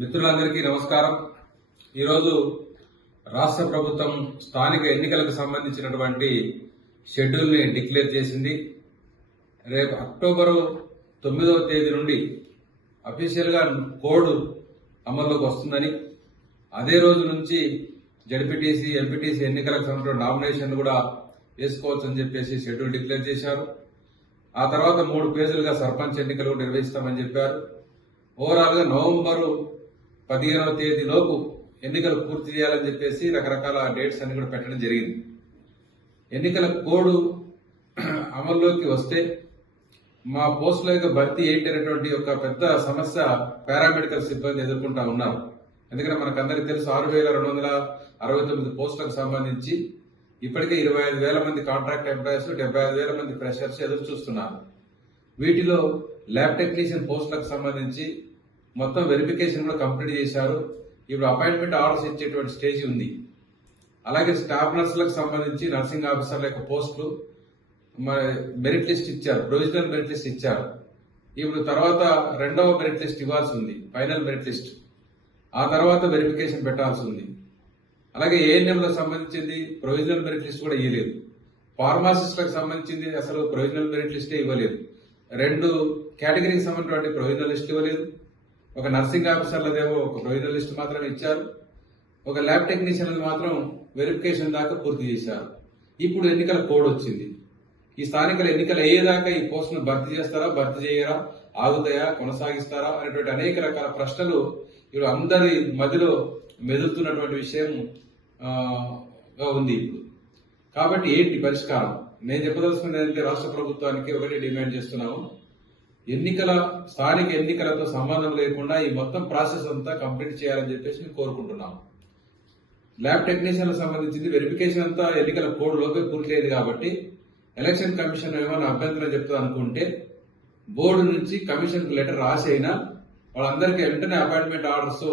మిత్రులందరికీ నమస్కారం. ఈరోజు రాష్ట్ర ప్రభుత్వం స్థానిక ఎన్నికలకు సంబంధించినటువంటి షెడ్యూల్ని డిక్లేర్ చేసింది. రేపు అక్టోబరు 9వ తేదీ నుండి అఫీషియల్గా కోడ్ అమల్లోకి వస్తుందని, అదే రోజు నుంచి జడ్పీటీసీ ఎంపీటీసీ ఎన్నికలకు సంబంధించిన నామినేషన్ కూడా వేసుకోవచ్చని చెప్పేసి షెడ్యూల్ డిక్లేర్ చేశారు. ఆ తర్వాత 3 ఫేజులుగా సర్పంచ్ ఎన్నికలు నిర్వహిస్తామని చెప్పారు. ఓవరాల్ గా నవంబరు 15వ తేదీలోపు ఎన్నికలు పూర్తి చేయాలని చెప్పేసి రకరకాల డేట్స్ అన్ని కూడా పెట్టడం జరిగింది. ఎన్నికల కోడ్ అమల్లోకి వస్తే మా పోస్టుల యొక్క భర్తీ ఏంటి అనేటువంటి ఒక పెద్ద సమస్య పారామెడికల్ సిబ్బంది ఎదుర్కొంటా ఉన్నారు. ఎందుకంటే మనకందరికీ తెలుసు 6,269 పోస్టులకు సంబంధించి ఇప్పటికే 25,000 మంది కాంట్రాక్ట్ ఎంప్లాయీస్, 75,000 మంది ఫ్రెషర్స్ ఎదురు చూస్తున్నారు. వీటిలో ల్యాబ్ టెక్నీషియన్ పోస్టులకు సంబంధించి మొత్తం వెరిఫికేషన్ కూడా కంప్లీట్ చేశారు. ఇప్పుడు అపాయింట్మెంట్ ఆర్డర్స్ ఇచ్చేటువంటి స్టేజ్ ఉంది. అలాగే స్టాఫ్ నర్సులకు సంబంధించి నర్సింగ్ ఆఫీసర్ల యొక్క పోస్టులు మెరిట్ లిస్ట్ ఇచ్చారు, ప్రొవిజనల్ మెరిట్ లిస్ట్ ఇచ్చారు. ఇప్పుడు తర్వాత 2వ మెరిట్ లిస్ట్ ఇవ్వాల్సి ఉంది, ఫైనల్ మెరిట్ లిస్ట్. ఆ తర్వాత వెరిఫికేషన్ పెట్టాల్సి ఉంది. అలాగే ఏఎన్ఎంలకు సంబంధించింది ప్రొవిజనల్ మెరిట్ లిస్ట్ కూడా ఇవ్వలేదు. ఫార్మాసిస్టులకు సంబంధించింది అసలు ప్రొవిజనల్ మెరిట్ లిస్టే ఇవ్వలేదు. 2 కేటగిరీకి సంబంధించినటువంటి ప్రొవిజనల్ లిస్ట్ ఇవ్వలేదు. ఒక నర్సింగ్ ఆఫీసర్లదేమో ఒక ప్రొవిజనల్ లిస్ట్ మాత్రమే ఇచ్చారు. ఒక ల్యాబ్ టెక్నీషియన్ మాత్రం వెరిఫికేషన్ దాకా పూర్తి చేశారు. ఇప్పుడు ఎన్నికల కోడ్ వచ్చింది. ఈ స్థానికల ఎన్నికలు అయ్యేదాకా ఈ పోస్టును భర్తీ చేస్తారా, భర్తీ చేయరా, ఆగుతాయా, కొనసాగిస్తారా అనేటువంటి అనేక రకాల ప్రశ్నలు ఇప్పుడు అందరి మధ్యలో మెదులుతున్నటువంటి విషయం ఉంది ఇప్పుడు. కాబట్టి ఏంటి పరిష్కారం? నేను చెప్పదలుచుకున్నది ఏంటంటే రాష్ట్ర ప్రభుత్వానికి ఒకటి డిమాండ్ చేస్తున్నాము. స్థానిక ఎన్నికలతో సంబంధం లేకుండా ఈ మొత్తం ప్రాసెస్ అంతా కంప్లీట్ చేయాలని చెప్పేసి మేము కోరుకుంటున్నాం. ల్యాబ్ టెక్నీషియన్లకు సంబంధించింది వెరిఫికేషన్ అంతా ఎన్నికల కోడ్ లోపే పూర్తి కాబట్టి ఎలక్షన్ కమిషన్ ఏమైనా అభ్యంతరం చెప్తా అనుకుంటే బోర్డు నుంచి కమిషన్ కు లెటర్ రాసైనా వాళ్ళందరికీ వెంటనే అపాయింట్మెంట్ ఆర్డర్స్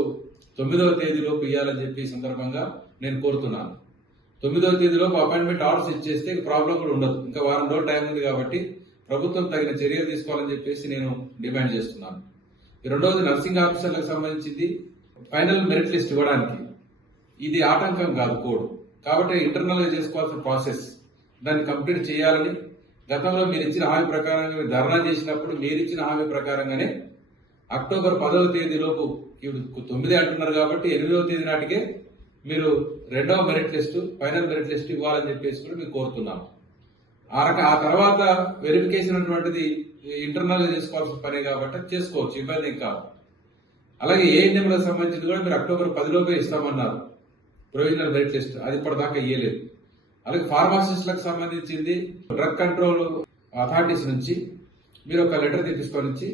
9వ తేదీలోపు ఇవ్వాలని చెప్పి ఈ సందర్భంగా నేను కోరుతున్నాను. 9వ తేదీలోపు అపాయింట్మెంట్ ఆర్డర్స్ ఇచ్చేస్తే ప్రాబ్లం కూడా ఉండదు. ఇంకా వారం రోజులు టైం ఉంది కాబట్టి ప్రభుత్వం తగిన చర్యలు తీసుకోవాలని చెప్పేసి నేను డిమాండ్ చేస్తున్నాను. రెండవది నర్సింగ్ ఆఫీసర్లకు సంబంధించింది ఫైనల్ మెరిట్ లిస్ట్ ఇవ్వడానికి ఇది ఆటంకం కాదు కోడ్. కాబట్టి ఇంటర్నల్ గా చేసుకోవాల్సిన ప్రాసెస్ దాన్ని కంప్లీట్ చేయాలని గతంలో మీరు ఇచ్చిన హామీ ప్రకారంగా ధర్నా చేసినప్పుడు మీరు ఇచ్చిన హామీ ప్రకారంగానే అక్టోబర్ 10వ తేదీలోపు ఇప్పుడు 9 అంటున్నారు కాబట్టి 8వ తేదీ నాటికే మీరు 2వ merit list, final merit list ఇవ్వాలని చెప్పేసి కూడా మేము కోరుతున్నాం. ఆ తర్వాత వెరిఫికేషన్ అటువంటిది ఇంటర్నల్ గా చేసుకోవాల్సిన పని కాబట్టి చేసుకోవచ్చు, ఇబ్బంది కాదు. అలాగే ఏఎన్ఎంలకు సంబంధించి కూడా మీరు అక్టోబర్ 10లోపే ఇస్తామన్నారు ప్రొవిజనల్ మెరిట్ లిస్ట్, అది ఇప్పటిదాకా ఇయ్యలేదు. అలాగే ఫార్మాసిస్టులకు సంబంధించింది డ్రగ్ కంట్రోల్ అథారిటీస్ నుంచి మీరు ఒక లెటర్ తెప్పించుకొని వచ్చి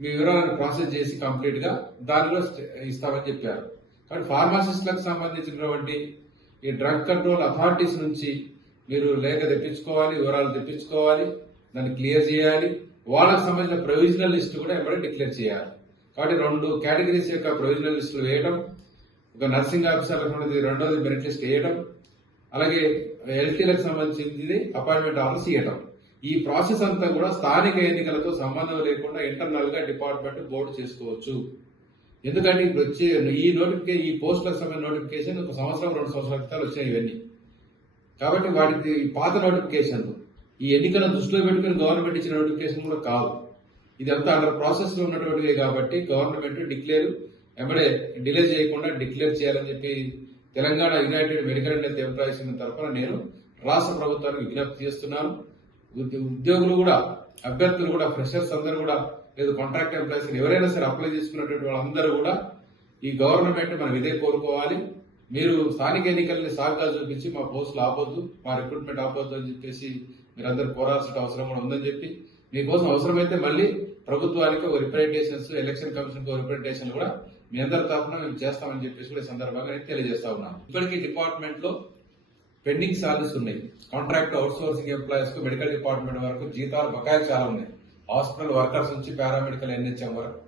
మీ వివరాలను ప్రాసెస్ చేసి కంప్లీట్ గా దానిలో ఇస్తామని చెప్పారు. కాబట్టి ఫార్మాసిస్టులకు సంబంధించినటువంటి ఈ డ్రగ్ కంట్రోల్ అథారిటీస్ నుంచి మీరు లేఖ తెప్పించుకోవాలి, వివరాలు తెప్పించుకోవాలి, దాన్ని క్లియర్ చేయాలి. వాళ్ళకు సంబంధించిన ప్రొవిజనల్ లిస్ట్ కూడా ఎవరైనా డిక్లేర్ చేయాలి. కాబట్టి 2 కేటగిరీస్ యొక్క ప్రొవిజనల్ లిస్టులు వేయడం, ఒక నర్సింగ్ ఆఫీసర్లకు 2వ మెరిట్ లిస్ట్ వేయడం, అలాగే ఎల్టీలకు సంబంధించింది అపాయింట్మెంట్ ఆర్డర్స్ ఇవ్వడం. ఈ ప్రాసెస్ అంతా కూడా స్థానిక ఎన్నికలతో సంబంధం లేకుండా ఇంటర్నల్ గా డిపార్ట్మెంట్ బోర్డు చేసుకోవచ్చు. ఎందుకంటే ఇప్పుడు వచ్చే ఈ పోస్టులకు సంబంధించిన నోటిఫికేషన్ 1 సంవత్సరం 2 సంవత్సరాల క్రితాలు వచ్చాయి ఇవన్నీ. కాబట్టి వాటికి పాత నోటిఫికేషన్లు ఈ ఎన్నికలను దృష్టిలో పెట్టుకుని గవర్నమెంట్ ఇచ్చిన నోటిఫికేషన్ కూడా కాదు. ఇదంతా అండర్ ప్రాసెస్ లో ఉన్నటువంటిది కాబట్టి గవర్నమెంట్ ఎమ్మడే డిలే చేయకుండా డిక్లేర్ చేయాలని చెప్పి Telangana United medical and health employees తరఫున నేను రాష్ట్ర ప్రభుత్వానికి విజ్ఞప్తి చేస్తున్నాను. ఉద్యోగులు కూడా, అభ్యర్థులు కూడా, ఫ్రెషర్స్ అందరూ కూడా, లేదు కాంట్రాక్ట్ ఎంప్లాయీస్ ఎవరైనా సరే అప్లై చేసుకున్నటువంటి వాళ్ళందరూ కూడా ఈ గవర్నమెంట్ మనం ఇదే కోరుకోవాలి. మీరు స్థానిక ఎన్నికల్ని సాగ్గా చూపించి మా పోస్టులు ఆపొద్దు, మా రిక్రూట్మెంట్ ఆపొద్దు అని చెప్పేసి మీరందరూ కోరాల్సిన అవసరం కూడా ఉందని చెప్పి మీకోసం అవసరమైతే మళ్ళీ ప్రభుత్వానికి ఒక రిప్రజెంటేషన్స్, ఎలక్షన్ కమిషన్ కు రిప్రజెంటేషన్ కూడా మీ అందరి తరఫున మేము చేస్తామని చెప్పేసి కూడా ఈ సందర్భంగా నేను తెలియజేస్తా ఉన్నాను. ఇప్పటికీ డిపార్ట్మెంట్ లో పెండింగ్ సాలరీస్ ఉన్నాయి. కాంట్రాక్ట్ అవుట్ సోర్సింగ్ ఎంప్లాయీస్ కు మెడికల్ డిపార్ట్మెంట్ వరకు జీతాలు బకాయిలు చాలా ఉన్నాయి. హాస్పిటల్ వర్కర్స్ నుంచి పారామెడికల్ ఎన్హెచ్ఎం వరకు,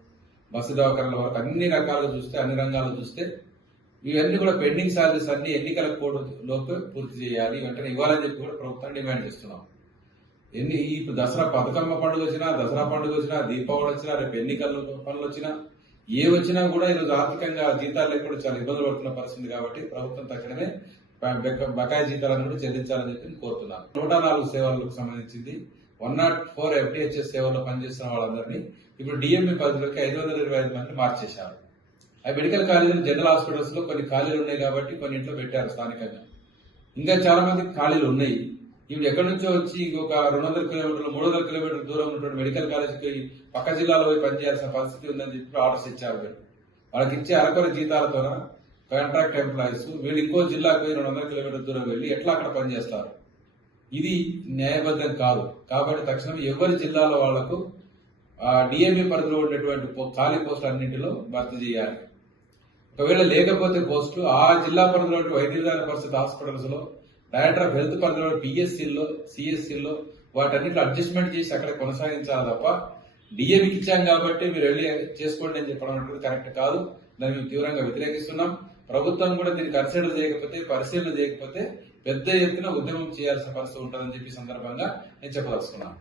బస్సు దవాఖానాల వరకు అన్ని రకాలుగా చూస్తే, అన్ని రంగాల్లో చూస్తే ఇవన్నీ కూడా పెండింగ్ సాలరీస్ అన్ని ఎన్నికల కోడ్ లోపు పూర్తి చేయాలి, వెంటనే ఇవ్వాలని చెప్పి కూడా ప్రభుత్వం డిమాండ్ చేస్తున్నాం. ఇప్పుడు దసరా బతుకమ్మ పండుగ వచ్చినా, దసరా పండుగ వచ్చినా, దీపావళి వచ్చినా, రేపు ఎన్నికల పనులు వచ్చినా ఏ వచ్చినా కూడా ఈరోజు ఆర్థికంగా జీతాలు లేకుండా చాలా ఇబ్బందులు పడుతున్న పరిస్థితి కాబట్టి ప్రభుత్వం తక్షణమే బకాయి జీతాలను కూడా చెల్లించాలని చెప్పి నేను కోరుతున్నాను. 104 సేవలకు సంబంధించింది 104 FTHS సేవల్లో పనిచేస్తున్న వాళ్ళందరినీ ఇప్పుడు డిఎంఈ పరిధిలోకి 525 మంది మార్చేశారు. ఆ మెడికల్ కాలేజీలు జనరల్ హాస్పిటల్స్ లో కొన్ని ఖాళీలు ఉన్నాయి కాబట్టి కొన్ని ఇంట్లో పెట్టారు స్థానికంగా. ఇంకా చాలా మంది ఖాళీలు ఉన్నాయి. ఇప్పుడు ఎక్కడి నుంచో వచ్చి ఇంకొక 200 కిలోమీటర్లు 300 కిలోమీటర్ల దూరం ఉన్నటువంటి మెడికల్ కాలేజీకి పక్క జిల్లాలో పోయి పనిచేయాల్సిన పరిస్థితి ఉందని చెప్పి ఆర్డర్స్ ఇచ్చారు. వాళ్ళకి ఇచ్చే అరకొర జీతాలతో కాంట్రాక్ట్ ఎంప్లాయీస్ వీళ్ళు ఇంకో జిల్లాకు 200 కిలోమీటర్ల దూరం వెళ్లి ఎట్లా అక్కడ పనిచేస్తారు? ఇది న్యాయబద్ధం కాదు. కాబట్టి తక్షణం ఎవరి జిల్లాలో వాళ్లకు డిఎంఈ పరిధిలో ఉండేటువంటి ఖాళీ పోస్టులు అన్నింటిలో భర్తీ చేయాలి. ఒకవేళ లేకపోతే పోస్టు ఆ జిల్లా పరిధిలో వైద్య విధాన పరిస్థితి హాస్పిటల్స్ లో డైరెక్టర్ ఆఫ్ హెల్త్ పరిధిలో పిఎస్సీలో సిఎస్సీలో వాటన్నిటిలో అడ్జస్ట్మెంట్ చేసి అక్కడ కొనసాగించాలి తప్ప డిఎంఈకి ఇచ్చాం కాబట్టి మీరు వెళ్ళి చేసుకోండి అని చెప్పడం అనేది కరెక్ట్ కాదు. దాన్ని మేము తీవ్రంగా వ్యతిరేకిస్తున్నాం. ప్రభుత్వం కూడా దీన్ని కన్సిడర్ చేయకపోతే పరిశీలన చేయకపోతే పెద్ద ఎత్తున ఉద్యమం చేయాల్సిన పరిస్థితి ఉంటుందని చెప్పి సందర్భంగా నేను చెప్పదలుచుకున్నాను.